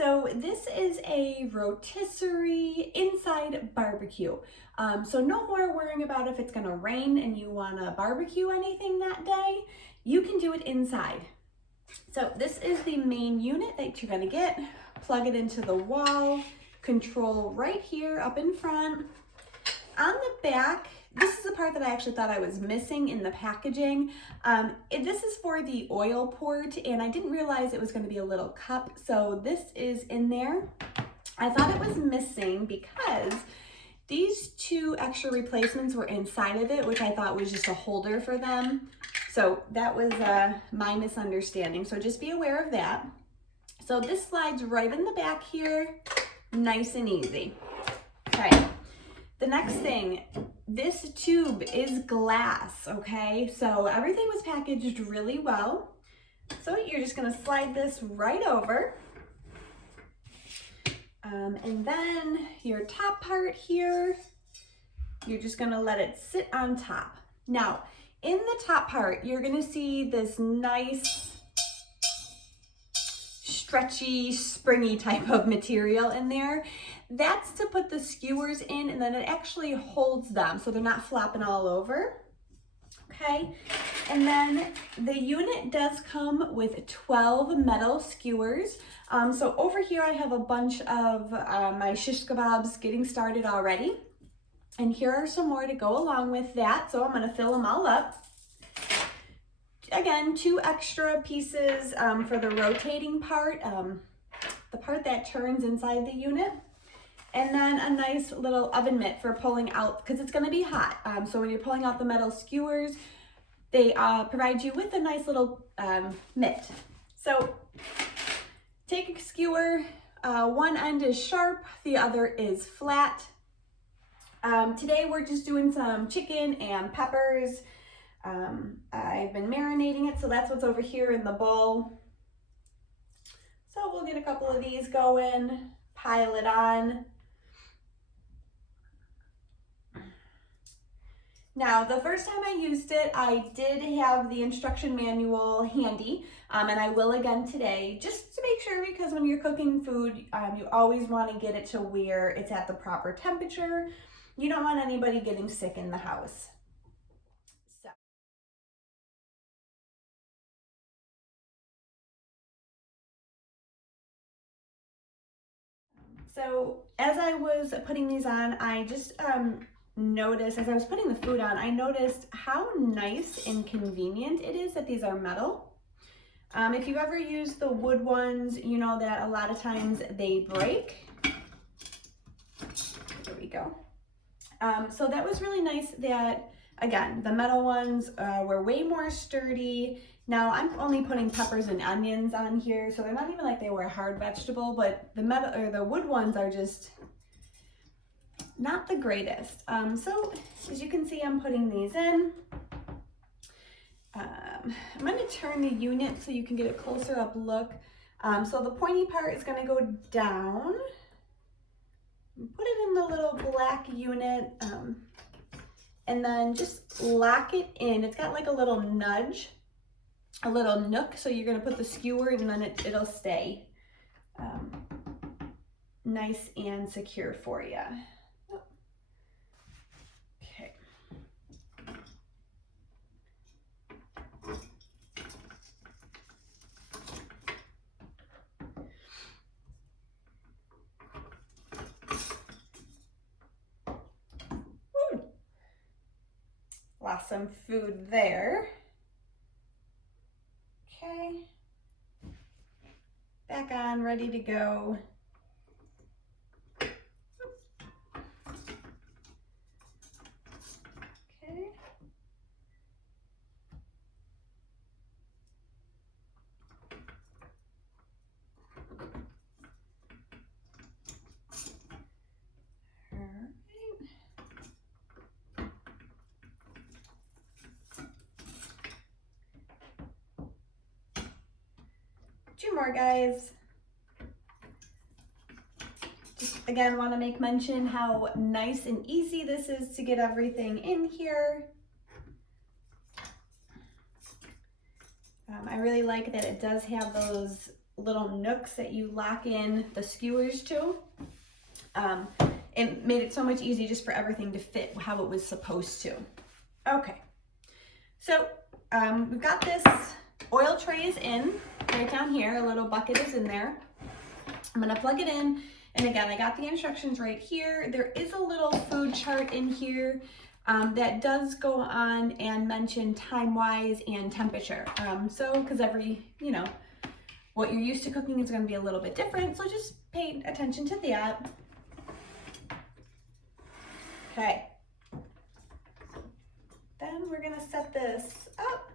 So this is a rotisserie inside barbecue. So no more worrying about if it's gonna rain and you wanna barbecue anything that day. You can do it inside. So this is the main unit that you're gonna get. Plug it into the wall, control right here up in front. On the back, this is the part that I actually thought I was missing in the packaging. This is for the oil port, and I didn't realize it was going to be a little cup, so this is in there. I thought it was missing because these two extra replacements were inside of it, which I thought was just a holder for them. So that was my misunderstanding, so just be aware of that. So this slides right in the back here, nice and easy. Okay. The next thing, this tube is glass, okay? So everything was packaged really well. So you're just gonna slide this right over. And then your top part here, you're just gonna let it sit on top. Now, in the top part, you're gonna see this nice, stretchy, springy type of material in there. That's to put the skewers in, and then it actually holds them so they're not flopping all over. Okay, and then the unit does come with 12 metal skewers. So over here I have a bunch of my shish kebabs getting started already. And here are some more to go along with that. So I'm gonna fill them all up. Again, 2 extra pieces for the rotating part, the part that turns inside the unit. And then a nice little oven mitt for pulling out, because it's gonna be hot. So when you're pulling out the metal skewers, they provide you with a nice little mitt. So take a skewer, one end is sharp, the other is flat. Today we're just doing some chicken and peppers. I've been marinating it, so that's what's over here in the bowl. So we'll get a couple of these going, pile it on. Now, the first time I used it, I did have the instruction manual handy, and I will again today, just to make sure, because when you're cooking food, you always want to get it to where it's at the proper temperature. You don't want anybody getting sick in the house. So as I was putting these on, I just noticed, as I was putting the food on, I noticed how nice and convenient it is that these are metal. If you've ever used the wood ones, you know that a lot of times they break. There we go. So that was really nice that, again, the metal ones were way more sturdy. Now I'm only putting peppers and onions on here, so they're not even like they were a hard vegetable, but the metal or the wood ones are just not the greatest. So as you can see, I'm putting these in. I'm going to turn the unit so you can get a closer up look. So the pointy part is going to go down. Put it in the little black unit, and then just lock it in. It's got like a little nudge, a little nook, so you're going to put the skewer and then it'll stay nice and secure for you. Okay. Lost some food there. Okay. Back on, ready to go. Okay. Two more, guys. Just again, want to make mention how nice and easy this is to get everything in here. I really like that it does have those little nooks that you lock in the skewers to. It made it so much easier just for everything to fit how it was supposed to. Okay, so we've got this oil tray is in right down here. A little bucket is in there. I'm gonna plug it in, and again, I got the instructions right here. There is a little food chart in here that does go on and mention time-wise and temperature. So, because every, what you're used to cooking is gonna be a little bit different, so just pay attention to that. Okay. Then we're gonna set this up.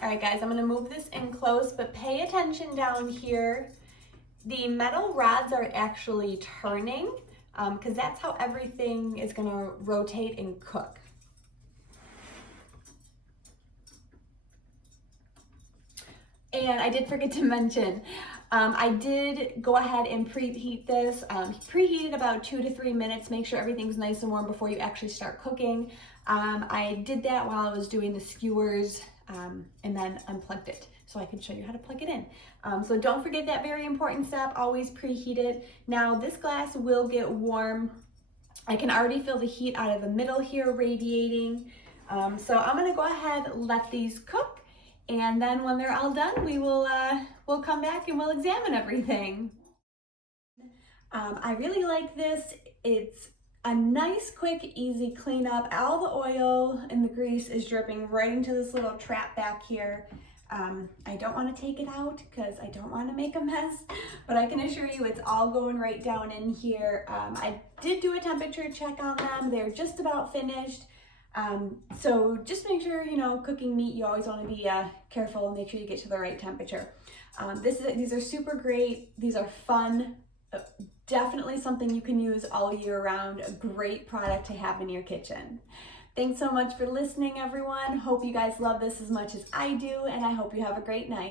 All right, guys, I'm gonna move this in close, but pay attention down here. The metal rods are actually turning because that's how everything is gonna rotate and cook. And I did forget to mention, I did go ahead and preheat this. Preheated about 2 to 3 minutes, make sure everything's nice and warm before you actually start cooking. I did that while I was doing the skewers and then unplugged it so I can show you how to plug it in. So don't forget that very important step, always preheat it. Now this glass will get warm. I can already feel the heat out of the middle here radiating. So I'm gonna go ahead, let these cook, and then when they're all done, we'll come back and we'll examine everything. I really like this. It's a nice, quick, easy cleanup. All the oil and the grease is dripping right into this little trap back here. I don't want to take it out because I don't want to make a mess, but I can assure you it's all going right down in here. I did do a temperature check on them. They're just about finished. So just make sure, cooking meat, you always want to be careful and make sure you get to the right temperature. These are super great. These are fun. Definitely something you can use all year round. A great product to have in your kitchen. Thanks so much for listening, everyone. Hope you guys love this as much as I do, and I hope you have a great night.